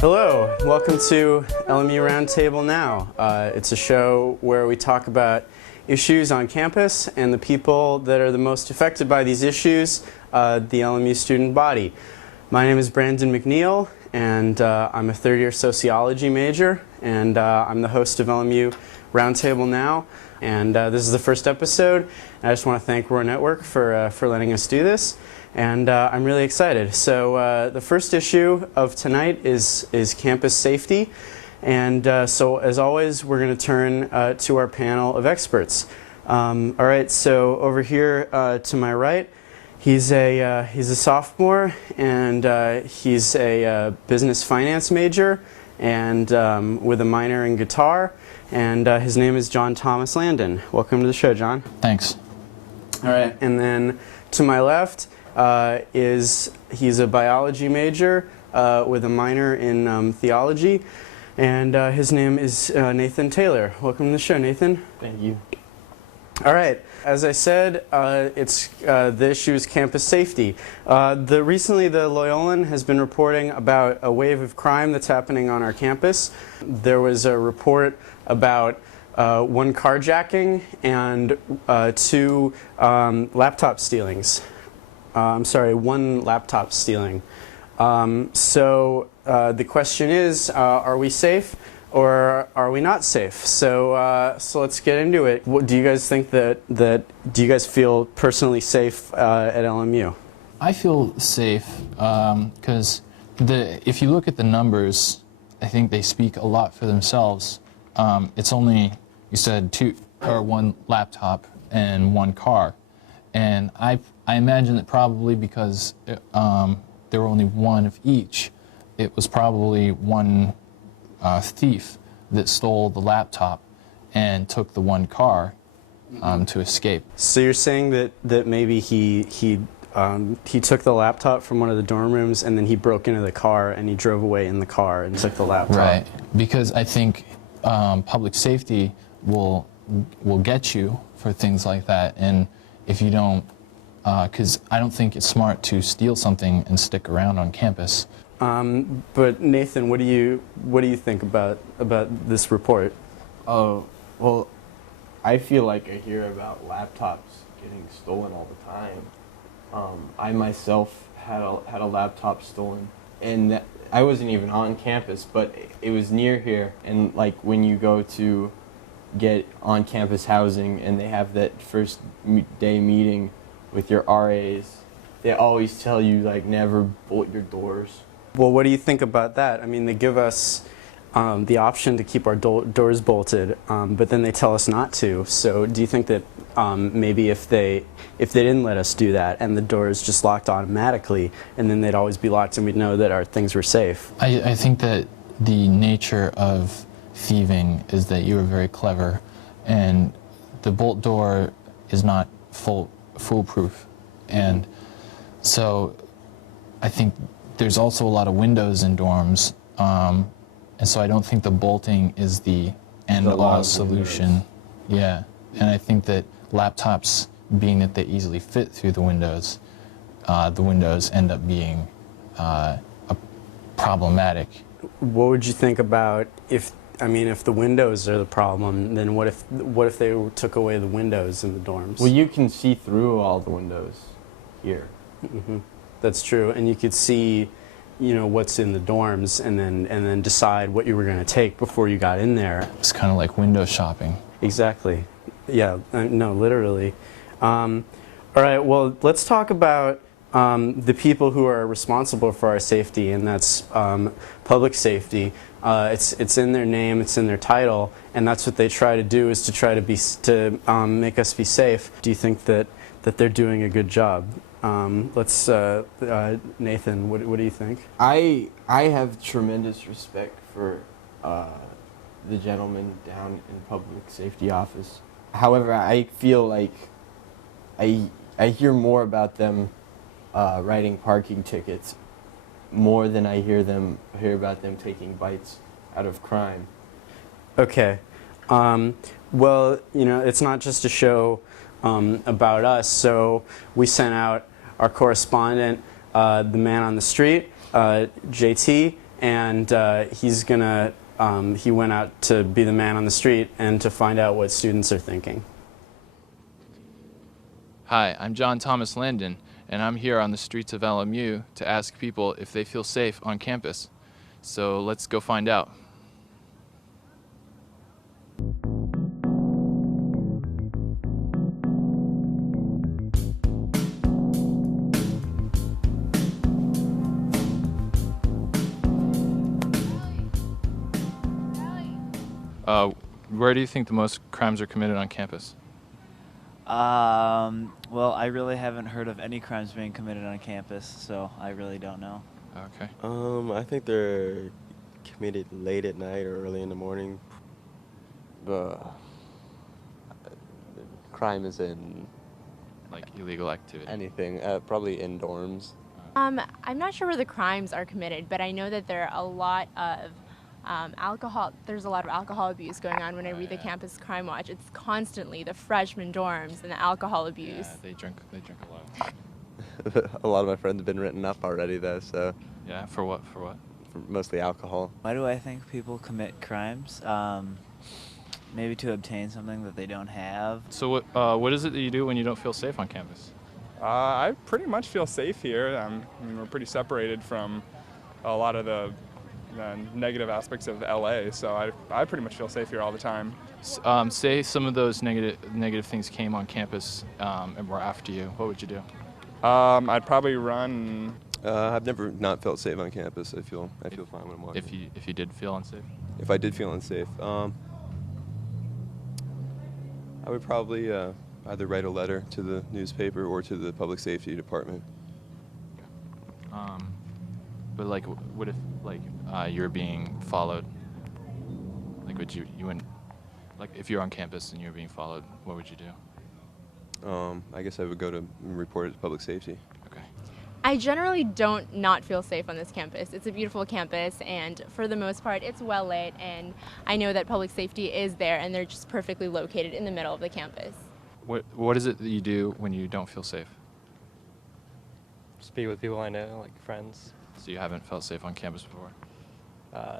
Hello, welcome to LMU Roundtable Now. It's a show where we talk about issues on campus and the people that are the most affected by these issues, the LMU student body. My name is Brandon McNeil, and I'm a third-year sociology major, and I'm the host of LMU Roundtable Now. And this is the first episode. And I just want to thank Roar Network for letting us do this. And I'm really excited. So the first issue of tonight is campus safety. And so as always, we're going to turn to our panel of experts. All right, so over here to my right, he's a sophomore, and he's a business finance major and with a minor in guitar. And his name is John Thomas Landon. Welcome to the show, John. Thanks. All right, and then to my left, he's a biology major with a minor in theology, and his name is Nathan Taylor. Welcome to the show, Nathan. Thank you. All right, as I said, the issue is campus safety. Recently, the Loyolan has been reporting about a wave of crime that's happening on our campus. There was a report about one carjacking and two laptop stealings. One laptop stealing. So the question is, are we safe or are we not safe? So let's get into it. Do you guys think do you guys feel personally safe at LMU? I feel safe because if you look at the numbers, I think they speak a lot for themselves. It's only, you said, one laptop and one car. And I imagine that probably because there were only one of each, it was probably one thief that stole the laptop and took the one car to escape. So you're saying that maybe he took the laptop from one of the dorm rooms and then he broke into the car and he drove away in the car and took the laptop. Right, because I think public safety will get you for things like that, and if you don't, because I don't think it's smart to steal something and stick around on campus. But Nathan, what do you think about this report? Oh, well, I feel like I hear about laptops getting stolen all the time. I myself had a laptop stolen, and I wasn't even on campus, but it was near here. And like when you go to get on-campus housing and they have that first day meeting with your RAs, they always tell you like never bolt your doors. Well, what do you think about that? I mean, they give us the option to keep our doors bolted, but then they tell us not to. So do you think that maybe if they didn't let us do that and the doors just locked automatically and then they'd always be locked and we'd know that our things were safe? I think that the nature of thieving is that you are very clever, and the bolt door is not foolproof. And so I think there's also a lot of windows in dorms, and so I don't think the bolting is the end-all solution. Yeah, and I think that laptops, being that they easily fit through the windows end up being problematic. What would you think about if the windows are the problem, then what if they took away the windows in the dorms? Well, you can see through all the windows here. Mm-hmm. That's true, and you could see, what's in the dorms, and then decide what you were going to take before you got in there. It's kind of like window shopping. Exactly. Yeah. No, literally. All right. Well, let's talk about the people who are responsible for our safety, and that's public safety. It's in their name, it's in their title, and that's what they try to do, is to try to make us be safe. Do you think that they're doing a good job? Nathan, what do you think? I have tremendous respect for the gentleman down in public safety office. However, I feel like I hear more about them writing parking tickets more than I hear about them taking bites out of crime. Okay. Well, it's not just a show about us, so we sent out our correspondent, the man on the street, JT, and he went out to be the man on the street and to find out what students are thinking. Hi, I'm John Thomas Landon, and I'm here on the streets of LMU to ask people if they feel safe on campus. So let's go find out. Where do you think the most crimes are committed on campus? Well, I really haven't heard of any crimes being committed on campus, so I really don't know. Okay. I think they're committed late at night or early in the morning. Crime is in Like illegal activity? anything, probably in dorms. I'm not sure where the crimes are committed, but I know that there are a lot of alcohol. There's a lot of alcohol abuse going on when I read the campus crime watch. It's constantly the freshman dorms and the alcohol abuse. Yeah, they drink a lot. A lot of my friends have been written up already, though. So Yeah, for what? For what? for mostly alcohol. Why do I think people commit crimes? Maybe to obtain something that they don't have. So what is it that you do when you don't feel safe on campus? I pretty much feel safe here. I mean, we're pretty separated from a lot of the negative aspects of LA, so I pretty much feel safe here all the time. Say some of those negative things came on campus and were after you. What would you do? I'd probably run. I've never not felt safe on campus. I feel fine when I'm walking. If you did feel unsafe? If I did feel unsafe, I would probably either write a letter to the newspaper or to the public safety department. But like, what if like you're being followed? Like, you wouldn't, like if you're on campus and you're being followed, what would you do? I guess I would go to report it to public safety. Okay. I generally don't not feel safe on this campus. It's a beautiful campus, and for the most part, it's well lit, and I know that public safety is there, and they're just perfectly located in the middle of the campus. What is it that you do when you don't feel safe? Just be with people I know, like friends. So you haven't felt safe on campus before?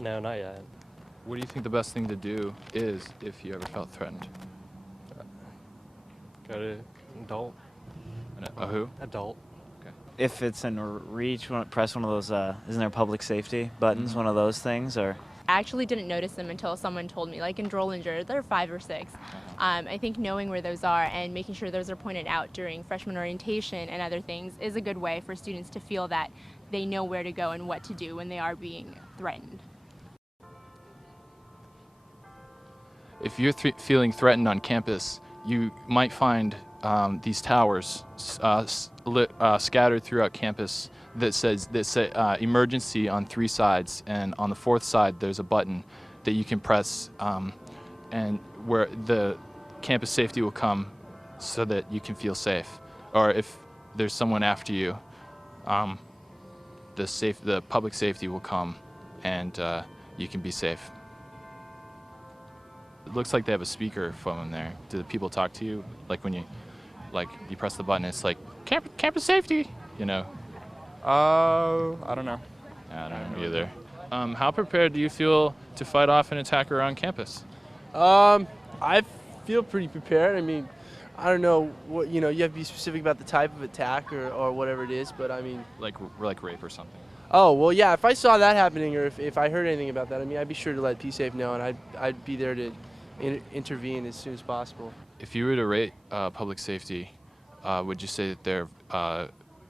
No, not yet. What do you think the best thing to do is if you ever felt threatened? Go to adult. A who? Adult. If it's in reach, press one of those, isn't there public safety buttons, one of those things, or? I actually didn't notice them until someone told me. Like in Drollinger, there are 5 or 6. I think knowing where those are and making sure those are pointed out during freshman orientation and other things is a good way for students to feel that they know where to go and what to do when they are being threatened. If you're feeling threatened on campus, you might find these towers scattered throughout campus that say emergency on 3 sides, and on the 4th side there's a button that you can press, and where the campus safety will come so that you can feel safe. Or if there's someone after you, the public safety will come and you can be safe. It looks like they have a speaker phone there. Do the people talk to you? Like when you press the button, it's like, campus safety, you know? I don't know. I don't know either. How prepared do you feel to fight off an attacker on campus? I feel pretty prepared. I mean, I don't know what, you have to be specific about the type of attack or whatever it is, but I mean. Like rape or something? Oh, well, yeah, if I saw that happening or if I heard anything about that, I mean, I'd be sure to let PSAFE know, and I'd be there to intervene as soon as possible. If you were to rate public safety, would you say that they're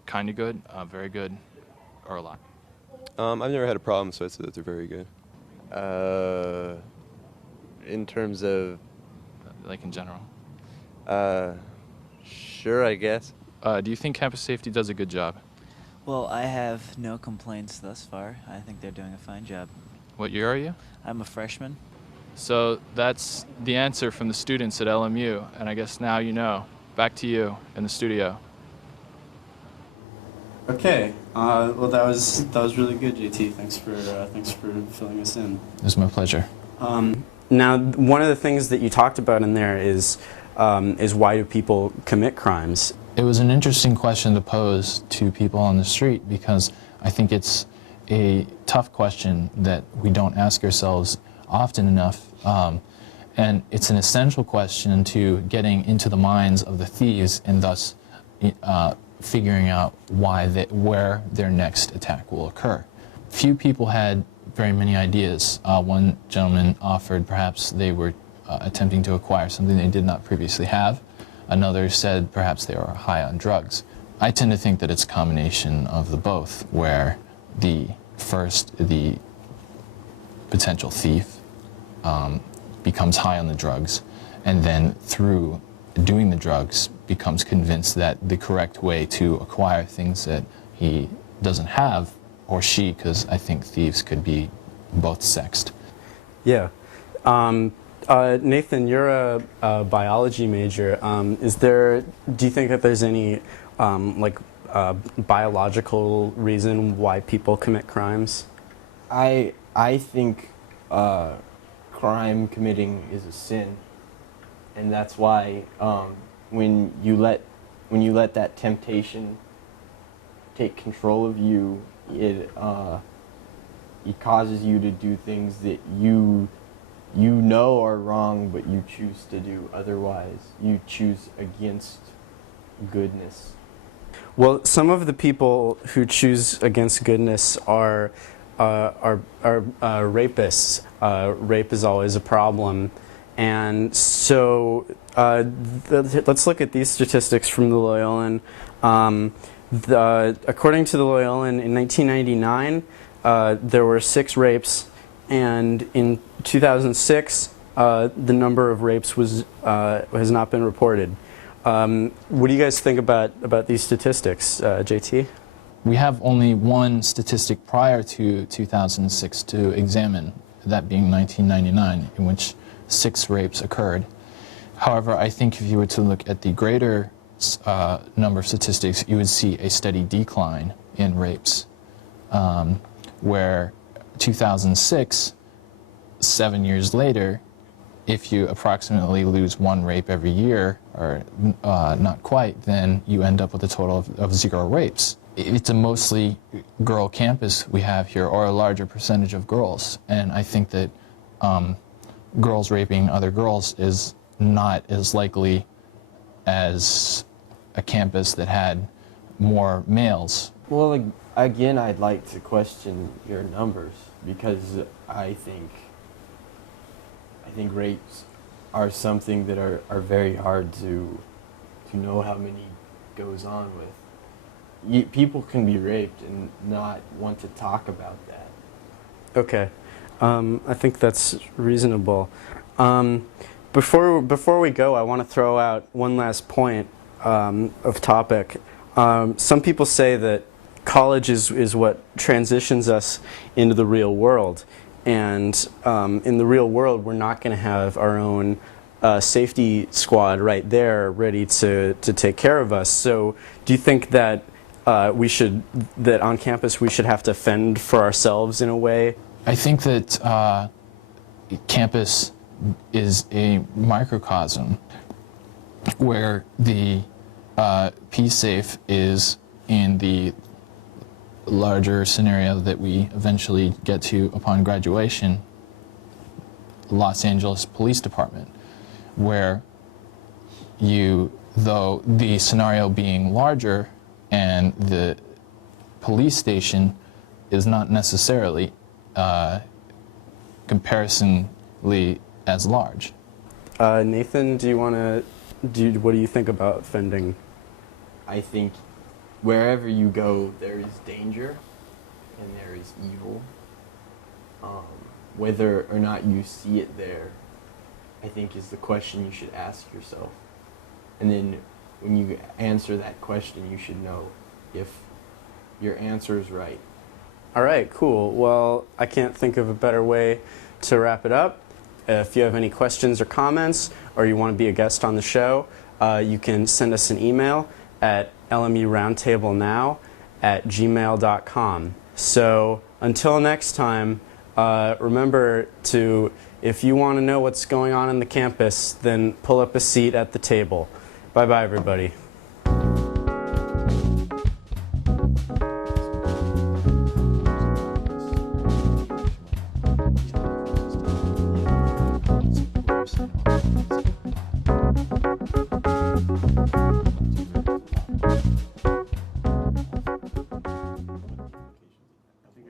kind of good, very good, or a lot? I've never had a problem, so I'd say that they're very good. In terms of, Like in general? sure, I guess. Do you think campus safety does a good job? Well, I have no complaints thus far. I think they're doing a fine job. What year are you? I'm a freshman. So that's the answer from the students at LMU, and I guess now you know. Back to you in the studio. Okay, well that was really good, JT. Thanks for filling us in. It was my pleasure. Now, one of the things that you talked about in there is why do people commit crimes? It was an interesting question to pose to people on the street because I think it's a tough question that we don't ask ourselves often enough, and it's an essential question to getting into the minds of the thieves and thus figuring out where their next attack will occur. Few people had very many ideas. One gentleman offered perhaps they were attempting to acquire something they did not previously have. Another said perhaps they were high on drugs. I tend to think that it's a combination of the both, where the potential thief becomes high on the drugs, and then through doing the drugs becomes convinced that the correct way to acquire things that he doesn't have, or she, because I think thieves could be both sexed. Yeah. Nathan, you're a biology major. Do you think that there's any biological reason why people commit crimes? I think crime committing is a sin, and that's why when you let that temptation take control of you, it causes you to do things that you know are wrong, but you choose to do otherwise. You choose against goodness. Well, some of the people who choose against goodness are rapists. Rape is always a problem. And so let's look at these statistics from the Loyolan. According to the Loyolan, in 1999, there were 6 rapes, and in 2006, the number of rapes has not been reported. What do you guys think about these statistics, JT? We have only one statistic prior to 2006 to examine, that being 1999, in which 6 rapes occurred. However, I think if you were to look at the greater number of statistics, you would see a steady decline in rapes, where 2006, 7 years later, if you approximately lose 1 rape every year, or not quite, then you end up with a total of 0 rapes. It's a mostly girl campus we have here, or a larger percentage of girls, and I think that girls raping other girls is not as likely as a campus that had more males. Well, again, I'd like to question your numbers, because I think rapes are something that are very hard to know how many goes on with. People can be raped and not want to talk about that. Okay. I think that's reasonable. Before we go, I want to throw out one last point of topic. Some people say that college is what transitions us into the real world. And in the real world, we're not going to have our own safety squad right there ready to take care of us. So do you think that that on campus we should have to fend for ourselves in a way? I think that campus is a microcosm where the P-SAFE is in the larger scenario that we eventually get to upon graduation, Los Angeles Police Department, where though the scenario being larger and the police station is not necessarily comparisonably as large. Nathan, what do you think about fending? I think wherever you go, there is danger and there is evil. Whether or not you see it there, I think is the question you should ask yourself. And then when you answer that question, you should know if your answer is right. All right, cool. Well, I can't think of a better way to wrap it up. If you have any questions or comments, or you want to be a guest on the show, you can send us an email at lmuroundtablenow@gmail.com. So until next time, remember if you want to know what's going on in the campus, then pull up a seat at the table. Bye-bye, everybody.